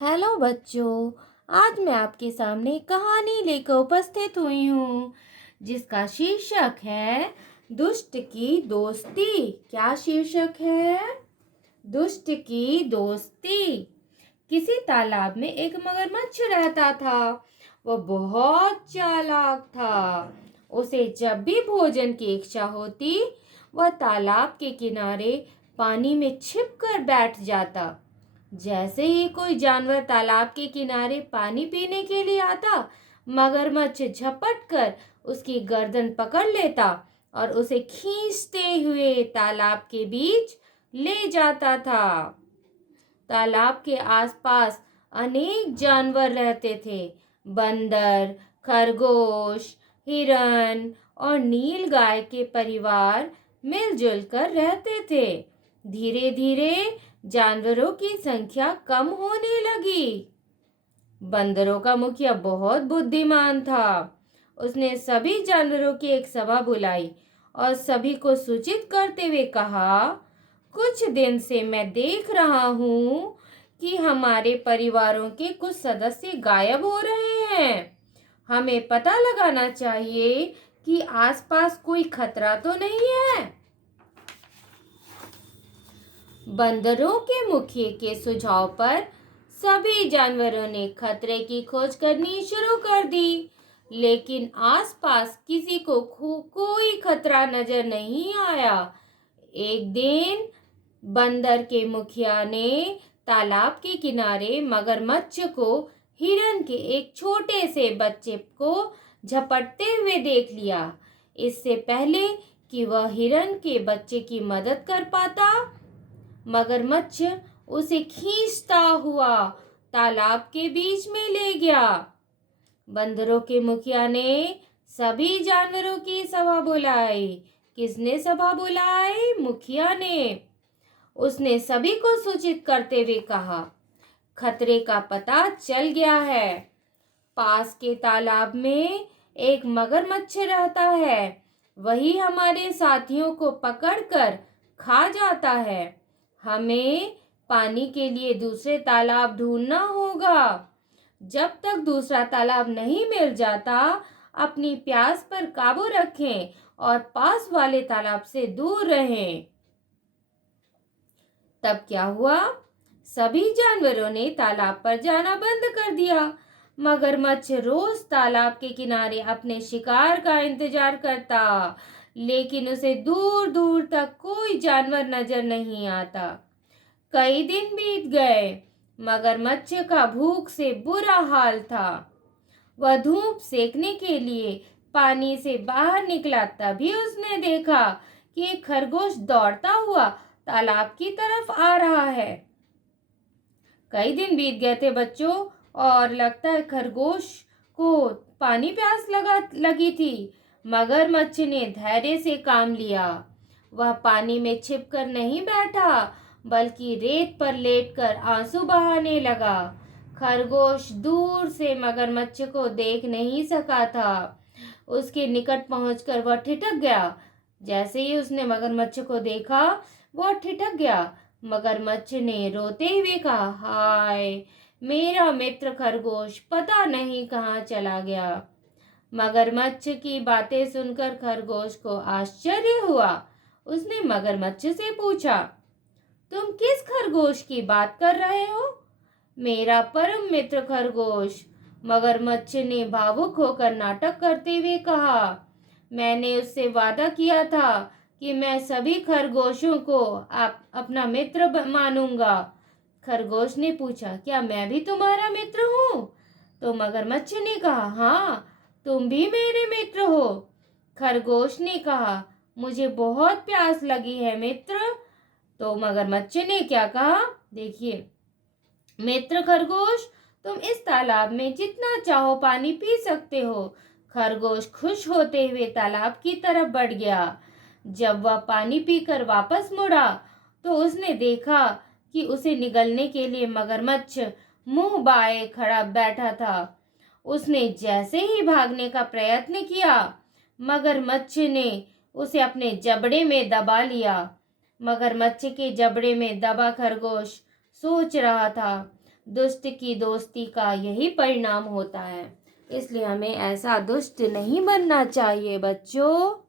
Hello बच्चों। आज मैं आपके सामने एक कहानी लेकर उपस्थित हुई हूँ जिसका शीर्षक है दुष्ट की दोस्ती। क्या शीर्षक है? दुष्ट की दोस्ती। किसी तालाब में एक मगरमच्छ रहता था। वह बहुत चालाक था। उसे जब भी भोजन की इच्छा होती वह तालाब के किनारे पानी में छिपकर बैठ जाता। जैसे ही कोई जानवर तालाब के किनारे पानी पीने के लिए आता, मगरमच्छ झपट कर उसकी गर्दन पकड़ लेता और उसे खींचते हुए तालाब के बीच ले जाता था। तालाब के आसपास अनेक जानवर रहते थे। बंदर, खरगोश, हिरन और नीलगाय के परिवार मिलजुल कर रहते थे। धीरे धीरे जानवरों की संख्या कम होने लगी। बंदरों का मुखिया बहुत बुद्धिमान था। उसने सभी जानवरों की एक सभा बुलाई और सभी को सूचित करते हुए कहा, कुछ दिन से मैं देख रहा हूँ कि हमारे परिवारों के कुछ सदस्य गायब हो रहे हैं। हमें पता लगाना चाहिए कि आसपास कोई खतरा तो नहीं है। बंदरों के मुखिए के सुझाव पर सभी जानवरों ने खतरे की खोज करनी शुरू कर दी, लेकिन आसपास किसी को कोई खतरा नजर नहीं आया। एक दिन बंदर के मुखिया ने तालाब के किनारे मगरमच्छ को हिरन के एक छोटे से बच्चे को झपटते हुए देख लिया। इससे पहले कि वह हिरन के बच्चे की मदद कर पाता, मगरमच्छ उसे खींचता हुआ तालाब के बीच में ले गया। बंदरों के मुखिया ने सभी जानवरों की सभा बुलाई। किसने सभा बुलाई? मुखिया ने। उसने सभी को सूचित करते हुए कहा, खतरे का पता चल गया है। पास के तालाब में एक मगरमच्छ रहता है। वही हमारे साथियों को पकड़कर खा जाता है। हमें पानी के लिए दूसरे तालाब ढूंढना होगा। जब तक दूसरा तालाब नहीं मिल जाता, अपनी प्यास पर काबू रखें और पास वाले तालाब से दूर रहें। तब क्या हुआ? सभी जानवरों ने तालाब पर जाना बंद कर दिया। मगरमच्छ रोज तालाब के किनारे अपने शिकार का इंतजार करता, लेकिन उसे दूर दूर तक कोई जानवर नजर नहीं आता। कई दिन बीत गए। मगरमच्छ का भूख से बुरा हाल था। वह धूप सेकने के लिए पानी से बाहर निकला, तभी उसने देखा कि एक खरगोश दौड़ता हुआ तालाब की तरफ आ रहा है। कई दिन बीत गए थे बच्चों, और लगता है खरगोश को पानी प्यास लगी थी। मगरमच्छ ने धैर्य से काम लिया। वह पानी में छिपकर नहीं बैठा, बल्कि रेत पर लेटकर आंसू बहाने लगा। खरगोश दूर से मगरमच्छ को देख नहीं सका था। उसके निकट पहुंचकर वह ठिठक गया। जैसे ही उसने मगरमच्छ को देखा, वह ठिठक गया। मगरमच्छ ने रोते हुए कहा, हाय मेरा मित्र खरगोश पता नहीं कहाँ चला गया। मगरमच्छ की बातें सुनकर खरगोश को आश्चर्य हुआ। उसने मगरमच्छ से पूछा, तुम किस खरगोश की बात कर रहे हो? मेरा परम मित्र खरगोश। मगरमच्छ ने भावुक होकर नाटक करते हुए कहा, मैंने उससे वादा किया था कि मैं सभी खरगोशों को अपना मित्र मानूंगा। खरगोश ने पूछा, क्या मैं भी तुम्हारा मित्र हूँ? तो मगरमच्छ ने कहा, हाँ तुम भी मेरे मित्र हो। खरगोश ने कहा, मुझे बहुत प्यास लगी है मित्र। तो मगरमच्छ ने क्या कहा, देखिए, मित्र खरगोश, तुम इस तालाब में जितना चाहो पानी पी सकते हो। खरगोश खुश होते हुए तालाब की तरफ बढ़ गया। जब वह पानी पीकर वापस मुड़ा तो उसने देखा कि उसे निगलने के लिए मगरमच्छ मुंह बाए खड़ा बैठा था। उसने जैसे ही भागने का प्रयत्न किया, मगरमच्छ ने उसे अपने जबड़े में दबा लिया। मगरमच्छ के जबड़े में दबा खरगोश सोच रहा था, दुष्ट की दोस्ती का यही परिणाम होता है। इसलिए हमें ऐसा दुष्ट नहीं बनना चाहिए बच्चों।